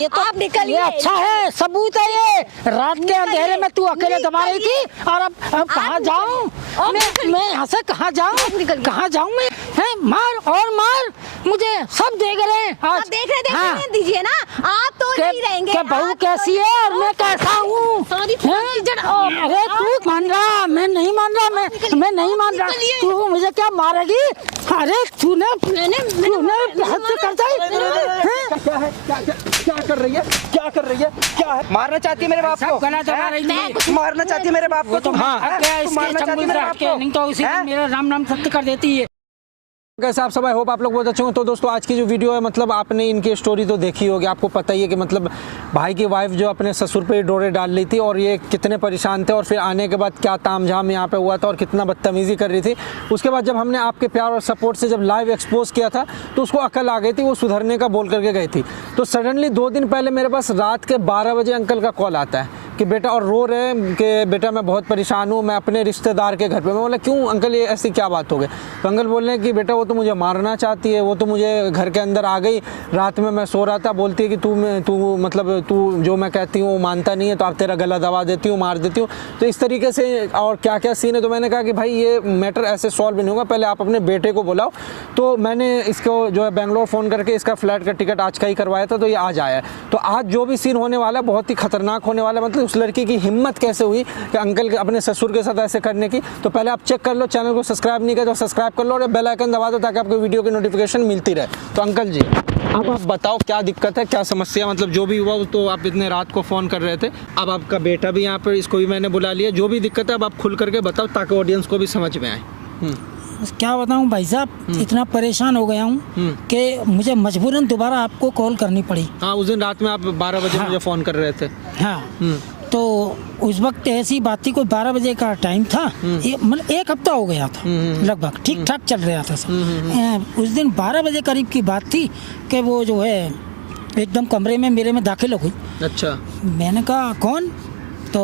ये तो आप निकलिए। ये अच्छा है, सबूत है ये। रात के अंधेरे में तू अकेले दबा रही थी और अब कहाँ जाऊँ मैं यहाँ से? कहाँ जाऊँ मैं? हैं मार और मार, मुझे सब देख रहे हैं आज। देख रहे दीजिए ना, आप तो नहीं रहेंगे। क्या बहू कैसी है और मैं कैसा हूँ? अरे तू मान रहा, मैं नहीं मान रहा, मैं नहीं मान रहा। तू मुझे क्या मारेगी? अरे तूने हद से करता है। क्या कर रही है? क्या है? मारना चाहती है मेरे बाप को? मारना चाहती है मेरे बाप को? तुम मारना चाहती है मेरे बाप को? नहीं तो इसी मेरा राम सत्य कर देती है। कैसे आप सब? आई होप आप लोग बहुत अच्छे हों। तो दोस्तों आज की जो वीडियो है, मतलब आपने इनकी स्टोरी तो देखी होगी, आपको पता ही है कि मतलब भाई की वाइफ जो अपने ससुर पे डोरे डाल रही थी और ये कितने परेशान थे और फिर आने के बाद क्या तामझाम यहाँ पे हुआ था और कितना बदतमीज़ी कर रही थी। उसके बाद जब हमने आपके प्यार और सपोर्ट से जब लाइव एक्सपोज किया था तो उसको अकल आ गई थी, वो सुधरने का बोल करके गई थी। तो सडनली 2 दिन पहले मेरे पास रात के 12 बजे अंकल का कॉल आता है कि बेटा, और रो रहे हैं कि बेटा मैं बहुत परेशान हूँ, मैं अपने रिश्तेदार के घर पे। मैं बोला क्यों अंकल, ये ऐसी क्या बात हो गई? तो अंकल बोल रहे हैं कि बेटा वो तो मुझे मारना चाहती है, वो तो मुझे घर के अंदर आ गई, रात में मैं सो रहा था, बोलती है कि तू जो मैं कहती हूँ मानता नहीं है, तो आप तेरा गला दबा देती हूँ, मार देती हूँ। तो इस तरीके से और क्या क्या सीन है। तो मैंने कहा कि भाई ये मैटर ऐसे सॉल्व नहीं होगा, पहले आप अपने बेटे को बुलाओ। तो मैंने इसको जो है बेंगलोर फ़ोन करके इसका फ्लाइट का टिकट आज का ही करवाया था, तो ये आज आया है। तो आज जो भी सीन होने वाला है बहुत ही खतरनाक होने वाला है। मतलब उस लड़की की हिम्मत कैसे हुई कि अंकल के अपने ससुर के साथ ऐसे करने की। तो पहले आप चेक कर लो, चैनल को सब्सक्राइब नहीं किया तो सब्सक्राइब कर लो और बेल आइकन दबा दो ताकि आपको वीडियो की नोटिफिकेशन मिलती रहे। तो अंकल जी अब आप बताओ क्या दिक्कत है, क्या समस्या, मतलब जो भी हुआ। तो आप इतने रात को फ़ोन कर रहे थे, अब आपका बेटा भी यहाँ पर, इसको भी मैंने बुला लिया। जो भी दिक्कत है अब आप खुल करके बताओ ताकि ऑडियंस को भी समझ में आए। क्या बताऊं भाई साहब, इतना परेशान हो गया हूँ कि मुझे मजबूरन दोबारा आपको कॉल करनी पड़ी। हाँ, उस दिन रात में आप 12 बजे मुझे फ़ोन कर रहे थे। हाँ, तो उस वक्त ऐसी बात थी, कोई 12 बजे का टाइम था, मतलब 1 हफ्ता हो गया था लगभग, ठीक ठाक चल रहा था सब। उस दिन 12 बजे करीब की बात थी कि वो जो है एकदम कमरे में मेरे में दाखिल हो गई। अच्छा। मैंने कहा कौन? तो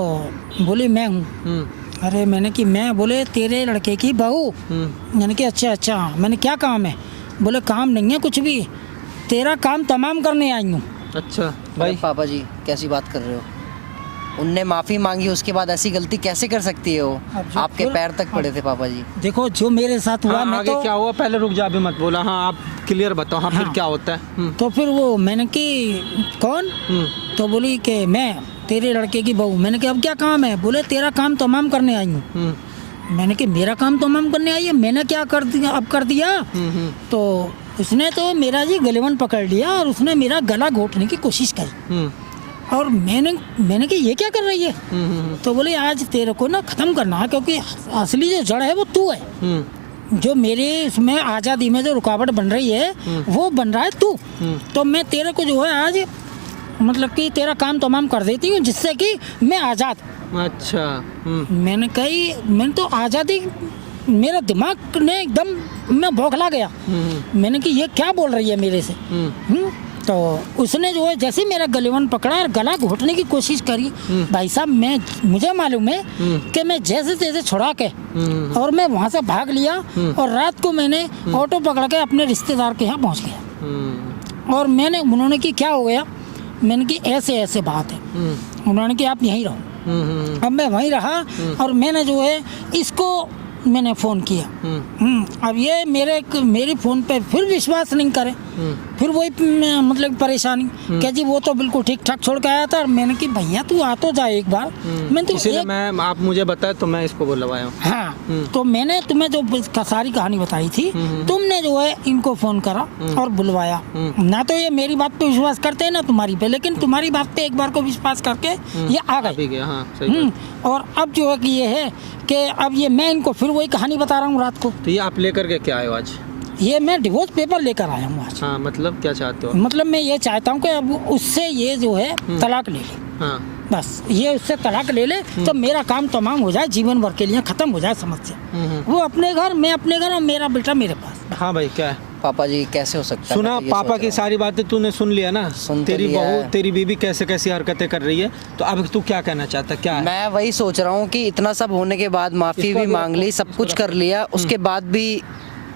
बोली मैं हूँ। अरे मैंने कि मैं? बोले तेरे लड़के की बहू। मैंने कि अच्छा। मैंने क्या काम है? बोले काम नहीं है कुछ भी, तेरा काम तमाम करने आई हूँ। अच्छा भाई। पापा जी कैसी बात कर रहे हो? उनने माफ़ी मांगी, उसके बाद ऐसी गलती कैसे कर सकती है वो? आपके पैर तक पड़े थे पापा जी। देखो जो मेरे साथ हुआ, मैं आगे तो क्या हुआ पहले रुक जा, अभी मत बोला। हाँ आप क्लियर बताओ। हाँ फिर क्या होता है? तो फिर वो मैंने कि कौन? तो बोली कि मैं तेरे लड़के की बहू। मैंने कि अब क्या काम है? बोले तेरा काम तमाम करने आई हूँ। मैंने कि मेरा काम तमाम करने आई है? मैंने क्या कर दिया? अब कर दिया? तो उसने तो मेरा जी गलेवन पकड़ लिया और उसने मेरा गला घोटने की कोशिश करी। और मैंने कि ये क्या कर रही है? तो बोले आज तेरे को ना ख़त्म करना है, क्योंकि असली जो जड़ है वो तू है। जो मेरे इसमें आज़ादी में जो रुकावट बन रही है वो बन रहा है तू। तो मैं तेरे को जो है आज मतलब कि तेरा काम तमाम कर देती हूँ जिससे कि मैं आज़ाद। अच्छा। मैंने तो आज़ादी, मेरा दिमाग ने एकदम मैं बौखला गया। मैंने कि ये क्या बोल रही है मेरे से? तो उसने जो है जैसे मेरा गलेवन पकड़ा और गला घोटने की कोशिश करी। भाई साहब मुझे मालूम है कि मैं जैसे तैसे छुड़ा के और मैं वहाँ से भाग लिया और रात को मैंने ऑटो पकड़ के अपने रिश्तेदार के यहाँ पहुँच गया। और उन्होंने कि क्या हो गया? मैंने कि ऐसे बात है। उन्होंने कि आप यहीं रहो। अब मैं वहीं रहा और मैंने जो है इसको मैंने फ़ोन किया। अब ये मेरी फ़ोन पे फिर विश्वास नहीं करे, फिर वही मतलब परेशानी क्या जी वो तो बिल्कुल ठीक ठाक छोड़ के आया था। और मैंने कि भैया तू आ तो जाए एक बार। मैं आप मुझे बताए तो मैं इसको बुलवाया हूँ। हाँ, तो मैंने तुम्हें जो सारी कहानी बताई थी, तुमने जो है इनको फ़ोन करा और बुलवाया। ना तो ये मेरी बात पे विश्वास करते हैं ना तुम्हारी पे, लेकिन तुम्हारी बात पे एक बार को विश्वास करके ये आ गए। और अब जो है कि ये है कि अब ये मैं इनको फिर वही कहानी बता रहा हूँ रात को। तो ये आप लेकर के क्या आए हो आज? ये मैं डिवोर्स पेपर लेकर आया हूँ आज। हाँ, मतलब क्या चाहते हो? मतलब मैं ये चाहता हूँ कि अब उससे ये जो है तलाक ले ले। हाँ। बस ये उससे तलाक ले ले तो मेरा काम तमाम हो जाए, जीवन भर के लिए खत्म हो जाए समस्या। वो अपने घर, मैं अपने घर और मेरा बेटा मेरे पास। हाँ भाई क्या है? पापा जी कैसे हो सकता है? सुना पापा की सारी बातें तूने सुन लिया ना? तेरी बहू तेरी बीबी कैसी हरकतें कर रही है, तो अब तू क्या कहना चाहता है? क्या है? मैं वही सोच रहा हूँ कि इतना सब होने के बाद माफ़ी भी मांग ली, सब कुछ कर लिया, उसके बाद भी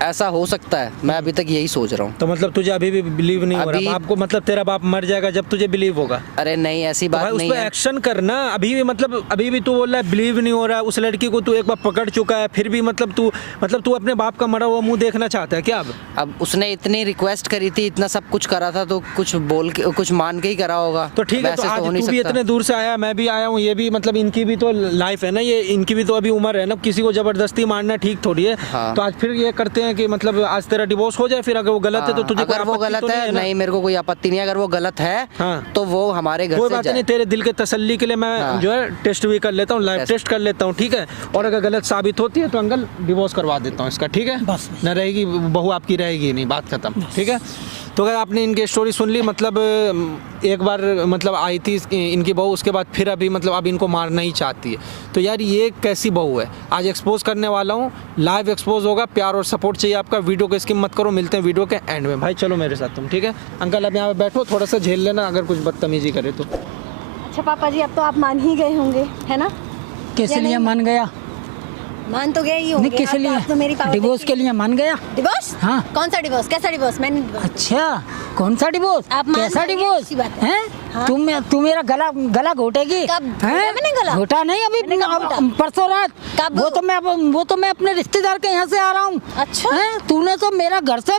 ऐसा हो सकता है, मैं अभी तक यही सोच रहा हूँ। तो मतलब तुझे अभी भी बिलीव नहीं हो रहा? आपको मतलब तेरा बाप मर जाएगा जब तुझे बिलीव होगा? अरे नहीं, ऐसी तो बात भाई उस नहीं पर है। एक्शन करना। अभी भी मतलब अभी भी तू बोल रहा है बिलीव नहीं हो रहा है। उस लड़की को तू एक बार पकड़ चुका है, फिर भी मतलब तू अपने बाप का मरा हुआ मुंह देखना चाहता है क्या? अब उसने इतनी रिक्वेस्ट करी थी, इतना सब कुछ करा था, तो कुछ बोल के कुछ मान के ही करा होगा। तो ठीक है, तो आज तू भी इतने दूर से आया, मैं भी आया हूँ, ये भी मतलब इनकी भी तो लाइफ है ना, ये इनकी भी तो अभी उम्र है ना, किसी को जबरदस्ती मारना ठीक थोड़ी है। हाँ। तो आज फिर ये करते हैं कि मतलब आज तेरा डिवोर्स हो जाए, फिर अगर वो गलत है तो तुझे कोई अगर वो आपत्ति गलत तो नहीं है, ना? नहीं मेरे को कोई आपत्ति नहीं है। अगर वो गलत है हाँ। तो वो हमारे घर कोई से बात जाए। नहीं, तेरे दिल के तसल्ली के लिए मैं हाँ। जो है टेस्ट भी कर लेता हूँ, लाइव टेस्ट कर लेता हूँ, ठीक है। और अगर गलत साबित होती है तो अंकल डिवोर्स करवा देता हूँ इसका, ठीक है। बस। न रहेगी बहू आपकी, रहेगी नहीं, बात खत्म, ठीक है। तो अगर आपने इनकी स्टोरी सुन ली, मतलब एक बार मतलब आई थी इनकी बहू, उसके बाद फिर अभी मतलब अब इनको मारना ही चाहती है। तो यार ये कैसी बहू है, आज एक्सपोज करने वाला हूँ, लाइव एक्सपोज होगा। प्यार और सपोर्ट चाहिए आपका, वीडियो को स्किप मत करो। मिलते हैं वीडियो के एंड में। भाई चलो मेरे साथ तुम, ठीक है। अंकल अब यहाँ पे बैठो, थोड़ा सा झेल लेना अगर कुछ बदतमीजी करे तो। अच्छा पापा जी, अब तो आप मान ही गए होंगे, है ना? किस या लिए नहीं? मान गया? मान तो गए ही नहीं, होंगे। किस आप तो मेरी लिए? पावर डिवोर्स देखी। के लिए मान गया? डिवोर्स? हाँ। कौन सा डिवोर्स? कैसा डिवोर्स? मैंने divorce- अच्छा, कौन सा डिवोर्स? आप मान कैसा जाएंगे, डिवोर्स अच्छी बात है। हैं? हाँ। तू मेरा गला घोटेगी? कब घोटा हैं? मैंने गला? घोटा नहीं, अभी मैंने कब घोटा? परसों रात। कब? वो तो मैं अपने रिश्तेदार के यहाँ से आ रहा हूँ। अच्छा। हैं? तूने तो मेरा घर से,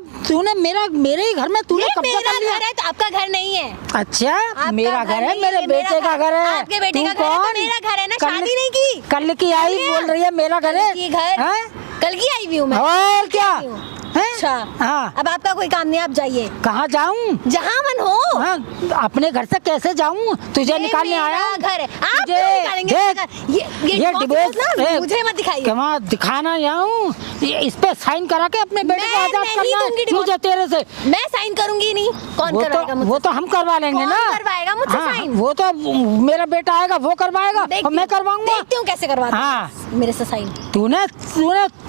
मेरे ही घर में तूने ये कब्जा मेरा कर लिया। घर है तो आपका घर नहीं है। अच्छा, आपका मेरा घर है, नहीं मेरे ये मेरा बेटे का घर है। आपके बेटे तू का घर है तो कौन? मेरा घर है ना, कल- शादी नहीं की। कल की आई बोल रही है मेरा घर है। कल की घर, हैं? कल की आई हुई हूँ मैं। और क्या आई हूँ। हैं? अच्छा हाँ। अब आपका कोई काम नहीं, आप जाइए कहाँ जाऊँ? जहाँ मन हो। हाँ, अपने घर से कैसे जाऊँ? तुझे ये निकालने मेरा आया हूँ। घर है, आप तुझे- क्यों निकालेंगे देख, मेरा घर? ये डिवोर्स ना मुझे मत दिखाइए। कहाँ दिखाना जाऊँ? इस पे साइन करा के अपने बेटे को मैं आजाद नहीं करना दूंगी है डिवोर्स। मुझे तेरे से। मैं साइन करूंगी नहीं। कौन करवाएगा मुझसे? वो तो हम करवा लेंगे कौन ना। करवाएगा मुझसे हाँ, साइन? वो तो मेरा बेटा आएगा, वो करवाएगा देखती और मैं हूँ, करवाऊंगा। देखती हूँ कैसे करवाते हैं हाँ। मेरे से साइन।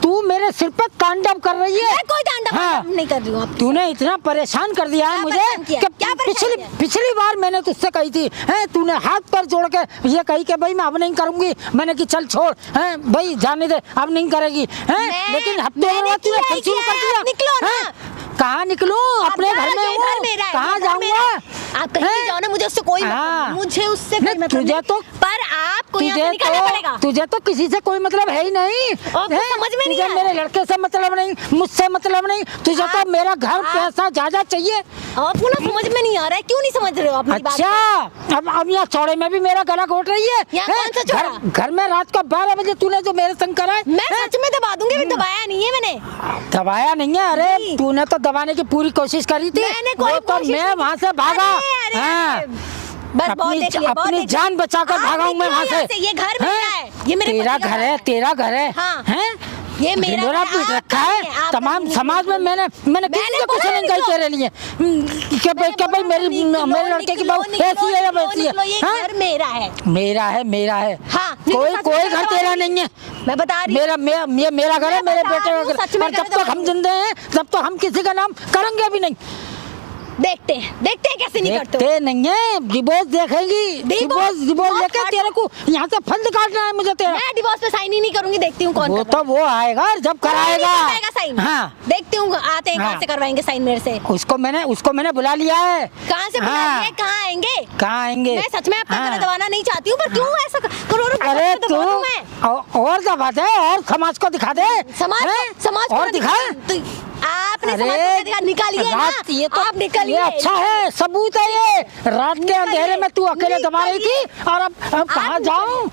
तू मेरे सिर पर तांडव कर रही है। मैं कोई तांडव हाँ। नहीं कर रही हूँ। आप तूने इतना परेशान कर दिया है क्या मुझे परेशान किया? कि क्या परेशान किया? पिछली बार मैंने तुझसे कही थी, हैं, तूने हाथ पर जोड़ के ये कही कि भाई मैं अब नहीं करूंगी। मैंने कि चल छोड़, हैं भाई जाने दे, अब नहीं करेगी, हैं। लेकिन हफ्ते मैंने बाद तूने किया फिर शुरू कर है, दिया। आप निकलो ना। हैं? कहाँ निकलूं? अपने घर में हूँ, कहाँ जाऊंगा? आप कहीं भी हैं? जाओ ना, मुझे उससे कोई मतलब हाँ। नहीं। मुझे उससे नहीं, कोई मतलब तुझे नहीं। तो- पर आपको यहाँ से निकलना पड़ेगा। तुझे तो किसी से कोई मतलब है ही नहीं। आपको हैं? समझ में नहीं तुझे आ रहा। मेरे लड़के से मतलब नहीं, मुझसे मतलब नहीं। तुझे तो मेरा घर पैसा ज्यादा चाहिए। आपको ना समझ में नहीं आ रहा है, क्यों नहीं समझ रहे हो आप मेरी बात को? अच्छा, अब यहाँ चौड़े में भी मेरा गला घोट रही है। यहाँ हैं? कौन सा चौड़ा? घर में रात को 12 बजे तूने जो मेरे संग करा है, मैं सच में दबा दूंगी, भी दबाया नहीं है मैंने। दबाया नहीं है। अरे नहीं। तूने तो दबाने की पूरी कोशिश करी थी। मैंने कोई वो तो कोशिश मैं नहीं वहाँ की। से भागा। अरे, हाँ। बस बहुत देख लिया, बहुत अपनी देख लिया। जान बचाकर आप भागा हूँ मैं निकलो वहाँ यहाँ से। ये घर मेरा हैं? है, ये मेरे तेरा पति का घर है, तेरा घर है। हाँ। हैं? ये मेरा ढिंढोरा घर है, पीट आप रखा है नहीं है, आप तमाम नहीं समाज में। मैंने किसी से कुछ बोला नहीं कही निकलो। तेरे लिए क्या भाई मेरे लड़के की बहू ऐसी है या वैसी है। ये हाँ? घर मेरा है। मेरा है। हाँ, कोई घर तेरा नहीं है। मैं बता रही हूँ। ये मेरा घर है, मैं मेरे बता बेटे रही का हूँ, घर। सच में और जब घर तक हम है। जिंदे हैं तब तो हम किसी का नाम करेंगे भी नहीं। देखते हैं कैसे नहीं करते हो। देखते नहीं है, डिवोर्स देखेंगी। डिवोर्स लेके बहुत तेरे को यहाँ से फंद काटना है मुझे तेरा। मैं डिवोर्स पे साइन ही नहीं करूंगी, देखती हूँ कौन वो करवाएगा। तो वो आएगा जब कराएगा। साइन। हाँ, देखती हूँ आते हैं हाँ। कहाँ से करवाएंगे साइन मेरे से। उसको मैंने बुला लिया है। कहाँ से बुला हाँ। रहे हैं, कहाँ आएंगे? कहाँ आएंगे? मैं सच में आपका हाँ। घर दबाना नहीं चाहती हूँ, पर क्यों ऐसा करोड़ों रुपए अरे तो तू दबा दूं मैं। और दबा दे और समाज को दिखा दे। समाज हैं? और दिखा। तो आपने समाज को दिखा, निकालिए ना। रात ये तो आप निकालिए। ये अच्छा है, सबूत है ये। रात के अंधेरे में तू अकेले दबा रही थी और अब कहाँ आप जाऊँ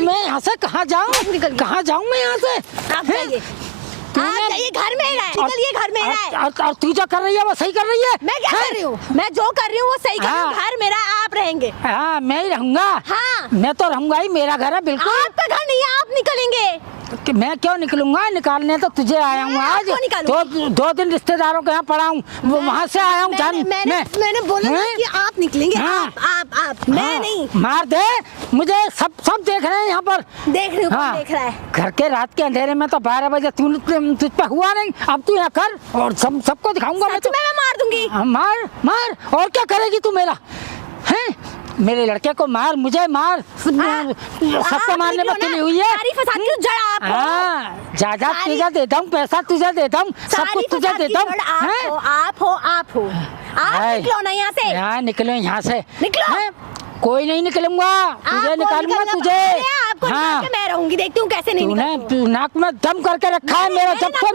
मैं यहाँ से? कहाँ जाऊँ? कहाँ जाऊँ मैं यहाँ से? आप जाइए, आप जाइए, घर मेरा है। निकलिए, घर मेरा है। और तू जो कर रही है वो सही कर रही है। मैं क्या कर रही हूँ? मैं जो कर रही हूँ वो सही कर रही हूँ। हाँ। घर मेरा, आप रहेंगे। हाँ, मैं ही रहूंगा। हाँ। मैं तो रहूंगा ही, मेरा घर है बिल्कुल। आपका घर नहीं है, आप निकलेंगे। कि मैं क्यों निकलूंगा? निकालने तो तुझे आया हूँ आज। क्यों निकालूं? दो दिन रिश्तेदारों के यहाँ पड़ा हूँ, वहाँ से आया हूँ। जान मैंने बोला ना कि आप निकलेंगे। हाँ। आप मैं हाँ, नहीं। मार दे मुझे। सब देख रहे हैं यहाँ पर। देख रही हूँ, कौन हाँ, देख रहा है? घर के रात के अंधेरे में तो 12 बजे तुझ पे हुआ नहीं। अब तू यहाँ कर और सबको दिखाऊंगा मैं सच तो। में मैं मार दूंगी। हाँ, मार और क्या करेगी तू मेरा? हैं? मेरे लड़के को मार, मुझे मार, सबको मारने पर तुली हुई है। सारी फसाद की जड़ आप हो। हाँ, जायदाद तुझे देता हूँ, पैसा तुझे देता हूँ, सब कुछ तुझे देता हूँ। आप हो निकलो ना यहाँ से। यहाँ निकलो, यहाँ से निकलो। हैं? कोई नहीं निकलूंगा, तुझे निकालूंगा तुझे। आपको निकाल के मैं रहूंगी, देखती हूँ कैसे नहीं तूने निकलती। नाक में दम करके रखा है मेरा। जब से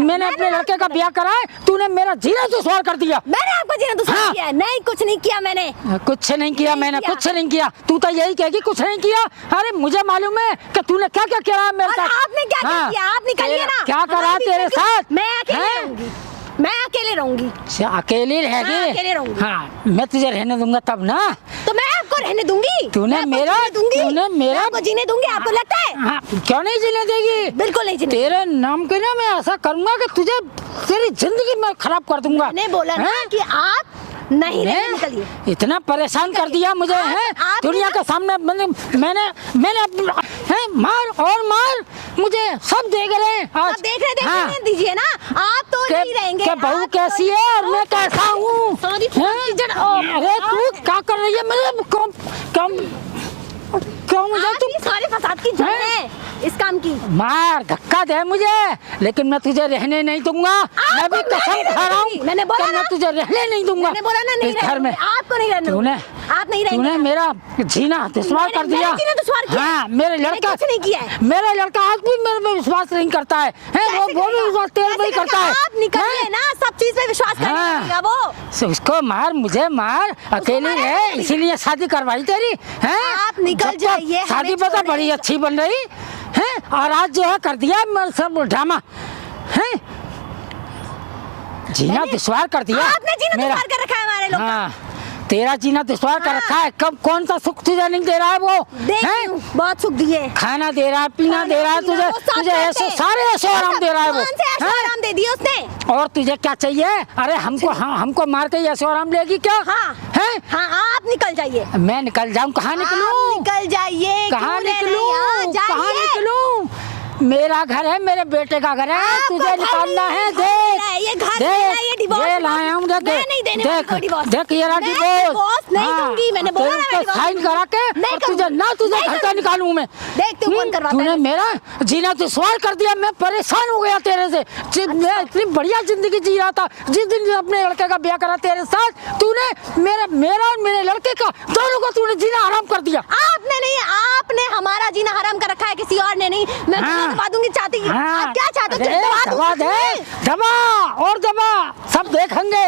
मैंने अपने लड़के का ब्याह करा है, तूने मेरा जीना दुश्वार कर दिया। मैंने आपको जीना दुश्वार हाँ। किया है? नहीं, कुछ नहीं किया मैंने। कुछ नहीं किया मैंने, कुछ नहीं किया। तू तो यही कहेगी कुछ नहीं किया। अरे मुझे मालूम है कि तूने क्या क्या किया मेरे और साथ। आपने क्या क्या किया? आप निकलिए ना। क्या करा तेरे साथ? मैं अकेले रहूंगी, मैं अकेले रहूंगी। अकेली रहेगी? हाँ, अकेले रहूंगी। हाँ, मैं तुझे रहने दूंगा तब ना। तो मैं आपको रहने दूंगी। तूने मेरा आपको जीने दूंगी, आपको लगता है? हाँ, क्यों नहीं जीने देगी? बिल्कुल नहीं जीने। तेरे नाम के ना मैं ऐसा करूंगा कि तुझे, तेरी जिंदगी में खराब कर दूंगा। मैंने बोला ना कि आप नहीं रहने, निकलिए। इतना परेशान कर दिया मुझे है दुनिया के सामने। मैंने है मार और मार, मुझे सब देख रहे हैं आज। आप देख रहे दीजिए ना। आप तो नहीं रहेंगे। क्या बहू कैसी है और मैं कैसा हूँ? अरे तू क्या कर रही है? मेरे क्यों मुझे तुम सारे फसाद की जड़ है इस काम की। मार धक्का दे मुझे, लेकिन मैं तुझे रहने नहीं दूंगा। मैं भी कसम खा रहा हूँ, मैंने बोला मैं तुझे रहने नहीं दूंगा। मैंने बोला ना नहीं इस घर में। आपको नहीं रहने। तूने आप नहीं रहेंगे। तूने मेरा जीना दुश्वार कर दिया। हाँ, मेरे लड़का कुछ नहीं किया है। मेरा लड़का आज भी मेरे पे विश्वास नहीं करता है। वो भी विश्वास तेरे पे ही करता है। आप निकलिए ना, सब चीज पे विश्वास करेगा वो। उसको मार, मुझे मार, अकेली है इसीलिए शादी करवाई तेरी है। आप निकल जाइए। शादी पता बड़ी अच्छी बन रही है और आज जो है कर दिया सब ड्रामा है। जीना दुश्वार कर दिया। आपने जीना दुश्वार कर रखा है हमारे लोग का। तेरा जीना दुश्वार कर रखा है। कब कौन सा सुख तुझे नहीं दे रहा है? वो है बहुत सुख दिए। खाना दे रहा है, पीना दे रहा है तुझे ऐसे सारे ऐसे आराम दे रहा है वो। आराम दे दिया उसने। और तुझे क्या चाहिए? अरे हमको मार के ऐसे आराम लेगी क्या? हाँ, आप निकल जाइए। मैं निकल जाऊँ? कहाँ निकलूँ? निकल जाइए। कहाँ निकलूँ? कहाँ निकलूँ? मेरा घर है, मेरे बेटे का घर है, तुझे निकालना है। देख ये घर ये डिवोर्स ये लाया हूँ, देख देख ये रहा डिवोर्स। नहीं दूंगी, मैंने बोला ना मैं डिवोर्स साइन करा के और तुझे घर का निकालूँ मैं। देखती हूँ कौन करवाता है। तूने मेरा जीना दुश्वार कर दिया। मैं परेशान हो गया तेरे से। मैं इतनी बढ़िया जिंदगी जी रहा था। जिस दिन अपने लड़के का ब्याह करा तेरे साथ, तूने मेरा और मेरे लड़के का दोनों को तूने जीना हराम कर दिया। आपने नहीं, आपने हमारा जीना हराम कर रखा है, किसी और ने नहीं। मैं दबा दूंगी। चाहती आप क्या चाहते हो? दबा दे, दबा और दबा, सब देखेंगे।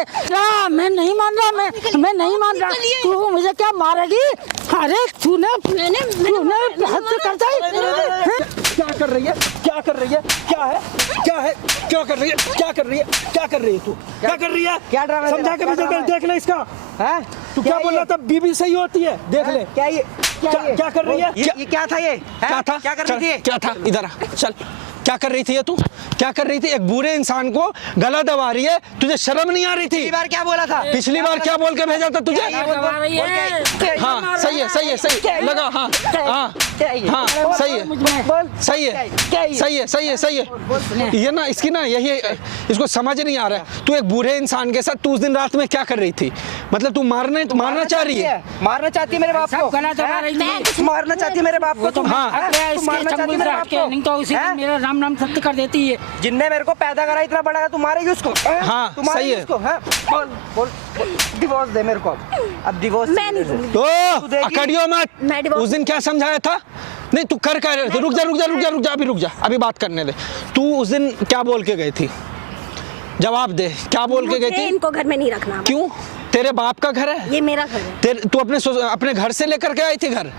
मैं नहीं मान रहा, मैं नहीं मान रहा। तू मुझे क्या मारेगी? अरे तूने हद से करता है। क्या कर रही है? क्या कर रही है? क्या है? क्या है? क्या कर रही है? क्या कर रही है? क्या कर रही है तू? क्या कर रही है? क्या ड्रामा समझा के मुझे देख ले इसका। है तू क्या बोल रहा था? बीबी सही होती है, देख ले। क्या ये क्या कर रही है? ये क्या था? ये क्या था? क्या कर रही थी? क्या था? इधर आ, चल। क्या कर रही थी ये तू? क्या कर रही थी? एक बूढ़े इंसान को गला दबा रही है, तुझे शर्म नहीं आ रही थी? पिछली बार क्या बोला था? पिछली बार क्या बोल के भेजा था तुझे? हाँ, सही है, सही है, सही लगा। हाँ हाँ हाँ, सही है, सही है, सही है, सही है, सही है। ये ना इसकी ना यही इसको समझ नहीं आ रहा है। तू एक बूढ़े इंसान के साथ तू उस दिन रात में क्या कर रही थी? मतलब तू मारना चाह रही है? मारना चाहती है मेरे बाप को? गला दबा रही थी। मारना चाहती है मेरे बाप को? हाँ। मारना चाहती है मेरे बाप को? नहीं तो उसी दिन मेरा राम नाम सत्य कर देती है। जिनने मेरे को पैदा करा इतना बड़ा है, तू मारेगी उसको? हाँ, तू मारेगी सही है। उसको? बोल डिवोर्स दे मेरे को। अब डिवोर्स मैं नहीं दूंगी। तो देगी? अकड़ियो मैं मत। डिवोर्स उस दिन क्या समझाया था? नहीं तू कर रहे थे। रुक जा, अभी बात करने दे। तू उस दिन क्या बोल के गई थी? जवाब दे, क्या बोल के गई थी? इनको घर में नहीं रखना। क्यों? तेरे बाप का घर है? ये मेरा घर है। तू अपने घर से लेकर के आई थी घर?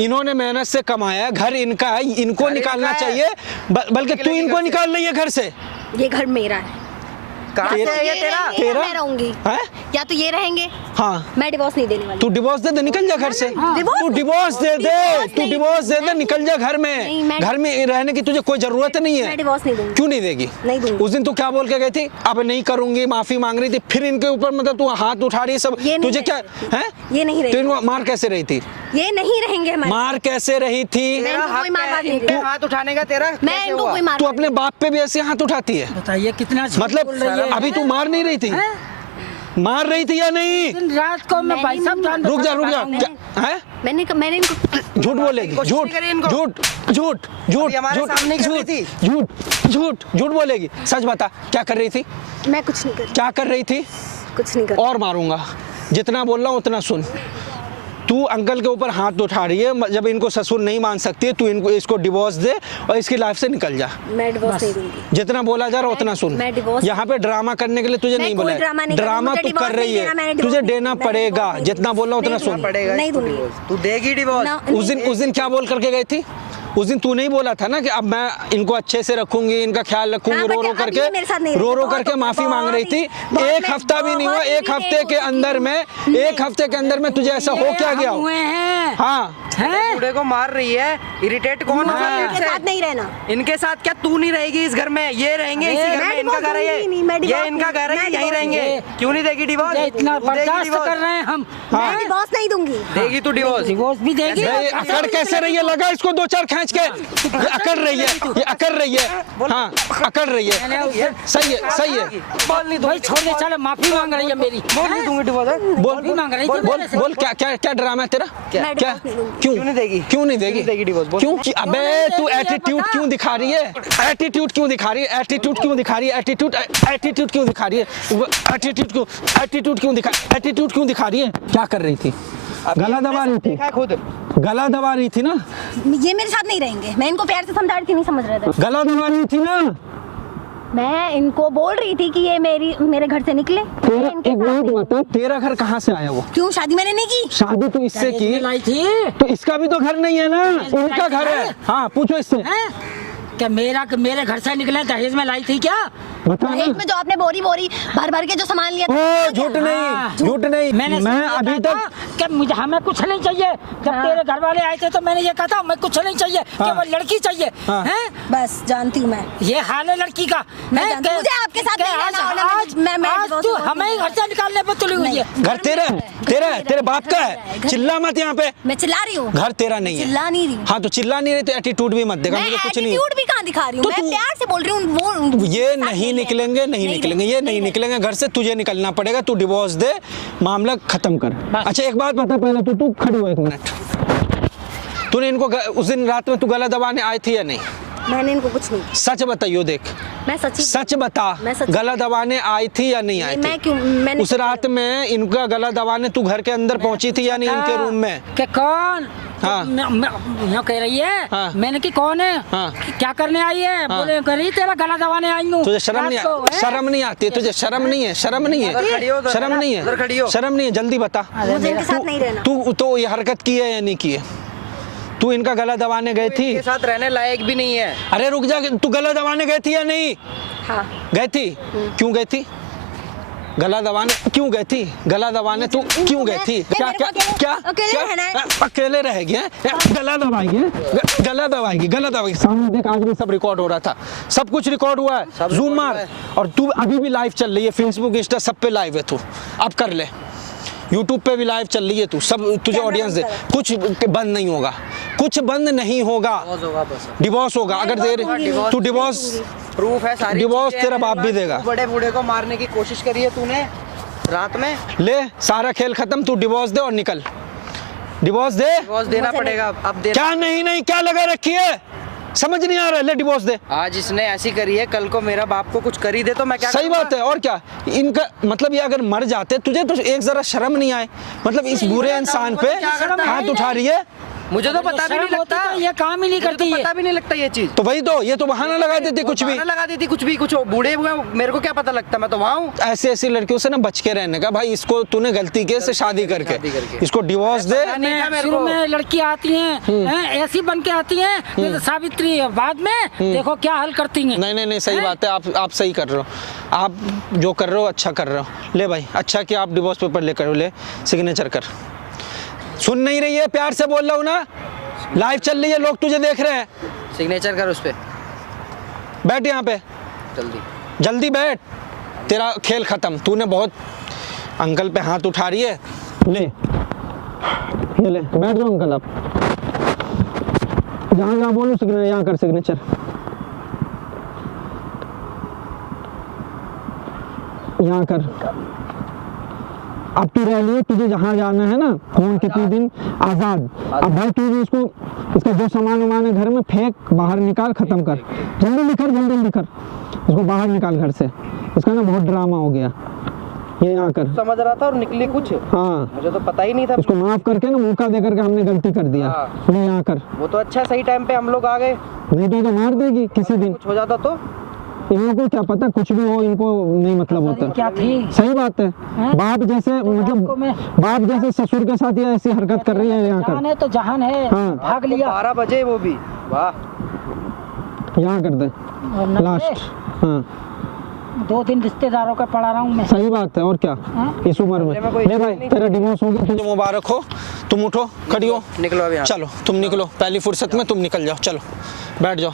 इन्होंने मेहनत से कमाया, घर इनका है, इनको निकालना चाहिए। बल्कि तू इनको निकाल रही है घर से। ये घर मेरा है। कहाँ से है ये तेरा? मैं रहूंगी। या तो ये रहेंगे। हाँ, मैं डिवोर्स नहीं देने वाली। तू डिवोर्स दे दे, निकल जा घर से। तू डिवोर्स दे दे, निकल जा घर में। घर में रहने की तुझे कोई जरूरत नहीं है। मैं डिवोर्स नहीं दूंगी। क्यों नहीं देगी? नहीं दूंगी। उस दिन तू क्या बोल के गई थी? अब नहीं करूंगी, माफी मांग रही थी। फिर इनके ऊपर मतलब तू हाथ उठा रही सब। तुझे क्या है? ये नहीं रही। तो मार कैसे रही थी? ये नहीं रहेंगे हमारे। मार कैसे रही थी? हाथ उठाने का तेरा मैं इनको कोई मार। तू अपने बाप पे भी ऐसे हाथ उठाती है? बताइए कितना मतलब अभी तू मार नहीं रही थी? मार रही थी या नहीं? दिन रात को मैं भाई साहब जान रुक जा क्या है? मैंने इनको झूठ बोलेगी, कोशिश झूठ नहीं करी इनको। झूठ झूठ झूठ अभी हमारे झूठ सामने कर रही थी। झूठ झूठ झूठ बोलेगी। सच बता, क्या कर रही थी? मैं कुछ नहीं कर क्या कर रही थी? कुछ नहीं कर और मारूंगा, जितना बोल रहा हूँ उतना सुन। तू अंकल के ऊपर हाथ उठा रही है, जब इनको ससुर नहीं मान सकती है, तू इसको डिवोर्स दे और इसकी लाइफ से निकल जा। मैं डिवोर्स नहीं दूंगी। जितना बोला जा रहा उतना सुन। मैं डिवोर्स यहाँ पे ड्रामा करने के लिए तुझे मैं नहीं कोई बोला ड्रामा है। नहीं कर रही, ड्रामा मुझे तू डिवोर्स कर रही नहीं देना, मैंने है, डिवोर्स तुझे नहीं देना देना, पड़ेगा। मैं जितना बोल रहा हूँ उतना नहीं सुन। पड़ेगा, नहीं दूंगी। तू देगी डिवोर्स। ना- उस दिन क्या बोल करके गई थी? उस दिन तू नहीं बोला था ना कि अब मैं इनको अच्छे से रखूंगी, इनका ख्याल रखूंगी, हाँ, रो but रो अब करके ये मेरे साथ नहीं रो रो रहता। करके बहुत- माफी मांग रही थी। बहुत एक मैं- हफ्ता भी नहीं हुआ, बहुत एक हफ्ते irritate के हो अंदर चुकी में हूँ। एक हफ्ते के अंदर में तुझे ऐसा हो क्या गया? हुए हैं। हाँ हैं? बूढ़े को मार रही है, इरिटेट कौन होगा इनके इनसे? साथ नहीं रहना। इनके साथ क्या तू नहीं रहेगी इस घर में? ये रहेंगे इसी घर मैं में, इनका divorce घर है दूंगी नहीं, मैं ये divorce इनका घर है, मैं यहीं divorce रहेंगे। दूंगी। क्यों नहीं देगी डिवोर्स? ये इतना तू देगी बर्दाश्त डिवोर्स? कर रहे हैं हम। मैं डिवोर्स नहीं दूंगी। देगी तू डिवोर्स? डिवोर्स भी देगी। ये अकड़ कैसे रही है? लगा इसको दो चार खींच के। ये अकड़ रही है, ये अकड़ रही है। हाँ, अकड़ रही है। सही है, सही है। बोल नहीं भाई दूंगी, छोड़ दे, चलो माफी मांग रही है मेरी। बोल नहीं दूंगी डिवोर्स। बोल माफी मांग रही थी बोल मेरे से। बोल क्या क्या क्या ड्रामा है तेरा? मैं क्या divorce नहीं दूंगी। क्यों क्यों नहीं देगी? क्यों नहीं देगी? क्यों नहीं देगी डिवोर्स? बोल। क्यों? अबे नहीं तू देगी, ये एटीट्यूड बता। क्यों दिखा रही है? एटीट्यूड क्यों दिखा रही है? एटीट्यूड क्यों दिखा रही है? एटीट्यूड एटीट्यूड क्यों दिखा रही है? एटीट्यूड क्यों दिखा रही है? क्या कर रही थी? गला दबा रही थी, देखा है खुद। गला दबा रही थी ना, ये मेरे साथ नहीं रहेंगे। मैं इनको प्यार से समझा रही थी, नहीं समझ रहे थे। गला दबा रही थी ना। मैं इनको बोल रही थी कि ये मेरे घर से निकले। तेरा इनके एक साथ बात नहीं। बता, तेरा घर कहाँ से आया वो? क्यों शादी मैंने नहीं की? शादी तू इससे की, लाई थी। तो इसका भी तो घर नहीं है ना, इनका घर है। हाँ पूछो इससे, हैं? क्या मेरे घर से निकले दहेज में लाई थी क्या? बता दहेज ना। में जो आपने बोरी भर भर के जो सामान लिया था। ओ झूठ नहीं, झूठ नहीं। मैं अभी तक क्या मुझे हमें कुछ नहीं चाहिए। जब तेरे घर वाले आए थे तो मैंने ये कहा था हमें कुछ नहीं चाहिए, केवल लड़की चाहिए। हाँ। हैं? बस जानती हूँ मैं। ये हाल है लड़की का। मैं हैं? जानती हूँ, मुझे आपके साथ कि नहीं रहना होना, आज मैं आज तू हमें ही घर से निकालने पर तुली हुई है। घर तेरा है, तेरा है, तेरे बाप का है। चिल्ला मत यहाँ पे, मैं चिल्ला रही हूँ। घर तेरा नहीं है। चिल्ला नहीं रही हूँ। हाँ तो चिल्ला नहीं रही तो एटीट्यूड भी मत देगा, मैं मुझे कुछ नहीं। एटीट्यूड भी कहाँ दिखा रही हूँ? तो मैं तू- प्यार से बोल रही हूँ। वो ये नहीं निकलेंगे, नहीं निकलेंगे, ये नहीं निकलेंगे घर से। तुझे निकलना पड़ेगा, तू डिवोर्स दे, मामला खत्म कर। अच्छा एक बात बता पहले, तू खड़ी हो एक मिनट। तूने इनको उस दिन रात में तू गला दबाने आई थी या नहीं? मैंने इनको कुछ नहीं। सच बताइयो, देख मैं सच्ची सच बता, मैं सच- गला दबाने आई थी या नहीं आई मैं थी? क्यों मैंने उस रात में इनका गला दबाने तू घर के अंदर पहुंची थी या नहीं इनके रूम में? कि कौन? हाँ। मैं कह रही है। हाँ। मैंने कि कौन है? हाँ। क्या करने आई है? बोले करी तेरा गला दबाने आई हूँ। तुझे शर्म नहीं रात को, हैं? शर्म नहीं आती है? तुझे शर्म नहीं है? शर्म नहीं उधर खड़ी हो, है? उधर शर्म नहीं उधर खड़ी हो। है? शर्म नहीं है? जल्दी बता। मुझे इनके साथ नहीं रहना। तू तो ये हरकत की है या नहीं की है? तू इनका गला दबाने गई थी? इनके साथ रहने लायक भी नहीं है। अरे रुक जा, तू गला दबाने गई थी या नहीं? हाँ। गई थी? क्यों गई थी? गला दबाने क्यों गई थी? गला दबाने तू क्यों गई थी? क्या क्या क्या अकेले रहना है। अकेले रहेगी? गला दबाएगी, गला दबाएगी, गला दबाएगी। सामने देख, आज भी सब रिकॉर्ड हो रहा था, सब कुछ रिकॉर्ड हुआ है। जूम मार। और तू अभी भी लाइव चल रही है, फेसबुक इंस्टा सब पे लाइव है तू। अब कर ले, यूट्यूब पे भी लाइव चल रही है तू, सब तुझे ऑडियंस दे। कुछ बंद नहीं होगा, कुछ बंद नहीं होगा। डिवोर्स होगा। अगर तू डिवोर्स, प्रूफ है सारी डिवोर्स चीजें तेरा हैं बाप मेरे भी पास। देगा। तू बड़े बूढ़े को मारने की कोशिश करी है तूने रात में। ले, सारा खेल खत्म, तू डिवोर्स दे और निकल। डिवोर्स दे। डिवोर्स देना पड़ेगा अब दे। क्या नहीं नहीं क्या लगा रखी है? समझ नहीं आ रहा है? ले डिवोर्स दे। आज इसने ऐसी करी है, कल को मेरा बाप को कुछ करी दे तो मैं क्या सही करूंगा? बात है। और क्या इनका मतलब, ये अगर मर जाते तुझे तो एक जरा शर्म नहीं आए? मतलब इस बुरे इंसान पे हाथ उठा रही है। मुझे तो पता भी नहीं शर्म होती लगता, तो ये काम ही नहीं मुझे करती तो ये। पता भी नहीं लगता ये चीज। तो वही तो, ये तो बहाना लगा देती कुछ भी। बहाना लगा देती कुछ भी, कुछ बूढ़े हुए मेरे को क्या पता लगता, मैं तो वहाँ हूँ। ऐसी ऐसी लड़कियों से ना बच के रहने का भाई। इसको तूने गलती की से शादी करके इसको डिवोर्स दे। नहीं था मेरे शुरू को। में लड़की आती हैं, ऐसी बन के आती हैं, फिर सावित्री बाद में देखो क्या हल करती हैं। नहीं नहीं नहीं, सही बात है। आप सही कर रहे हो, आप जो कर रहे हो अच्छा कर रहे हो। ले भाई, अच्छा कि आप डिवोर्स पेपर लेकर हो, ले सिग्नेचर कर। सुन नहीं रही है? प्यार से बोल रहा हूँ ना, लाइव चल रही है, लोग तुझे देख रहे हैं। सिग्नेचर कर उस पे बैठ यहाँ पे, जल्दी। जल्दी बैठ। तेरा खेल खत्म। तूने बहुत अंकल पे हाथ उठा रही है। ले ये ले, बैठ जाओ अंकल आप। जहाँ जहाँ बोलूँ सिग्नेचर, यहाँ कर सिग्नेचर। यहाँ कर, अब तू रह लिए, तुझे जहाँ जाना है ना, कौन कितने दिन आज़ाद। अब भाई तू भी इसको, इसका जो सामान वामान है घर में फेंक, बाहर निकाल, ख़त्म कर, जल्दी निकल, इसको बाहर निकाल घर से। इसका ना बहुत ड्रामा हो गया, ये यहाँ कर। समझ रहा था और निकली कुछ। हाँ, मुझे तो पता ही नहीं था। इसको माफ़ करके ना, मौका दे करके हमने गलती कर दिया। हाँ। ये यहाँ कर। वो तो अच्छा सही टाइम पे हम लोग आ गए, नहीं तो मार देगी किसी दिन। कुछ हो जाता तो। इनको क्या पता, कुछ भी हो, इनको नहीं मतलब होता। क्या थी? सही बात है। हाँ? बाप जैसे मतलब बाप जैसे ससुर के साथ ये ऐसी हरकत कर रही है यहाँ जान कर। है तो जहान है, हाँ। भाग लिया। 12 बजे वो भी, वाह। यहाँ कर दे और न लास्ट। हाँ 2 दिन रिश्तेदारों का पड़ा रहा हूँ मैं। सही बात है, और क्या हाँ? इस उम्र में। ले भाई, तेरा डिवोर्स हो गया, तुझे मुबारक हो। तुम उठो, खड़ी हो, निकलो अभी यहाँ। चलो तुम निकलो, पहली फुर्सत में तुम निकल जाओ, चलो बैठ जाओ।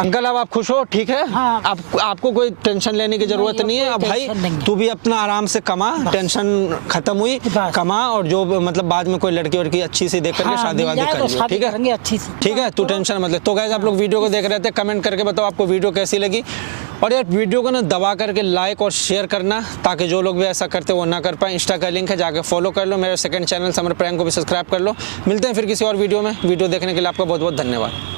अंकल अब आप खुश हो, ठीक है? हाँ। आपको कोई टेंशन लेने की जरूरत नहीं है। अब भाई तू भी अपना आराम से कमा, टेंशन खत्म हुई, कमा, और जो मतलब बाद में कोई लड़की वड़की अच्छी सी देख करके शादी वादी कर लियो, ठीक है? अच्छी सी, ठीक है, तू टेंशन मत ले। तो गाइस आप लोग वीडियो को देख रहे थे, कमेंट करके बताओ आपको वीडियो कैसी लगी। और यार वीडियो को ना दबा करके लाइक और शेयर करना, ताकि जो लोग भी ऐसा करते वो ना कर पाए। इंस्टा का लिंक है, जाके फॉलो कर लो। मेरे सेकंड चैनल समर प्रैंक को भी सब्सक्राइब कर लो। मिलते हैं फिर किसी और वीडियो में। वीडियो देखने के लिए आपका बहुत बहुत धन्यवाद।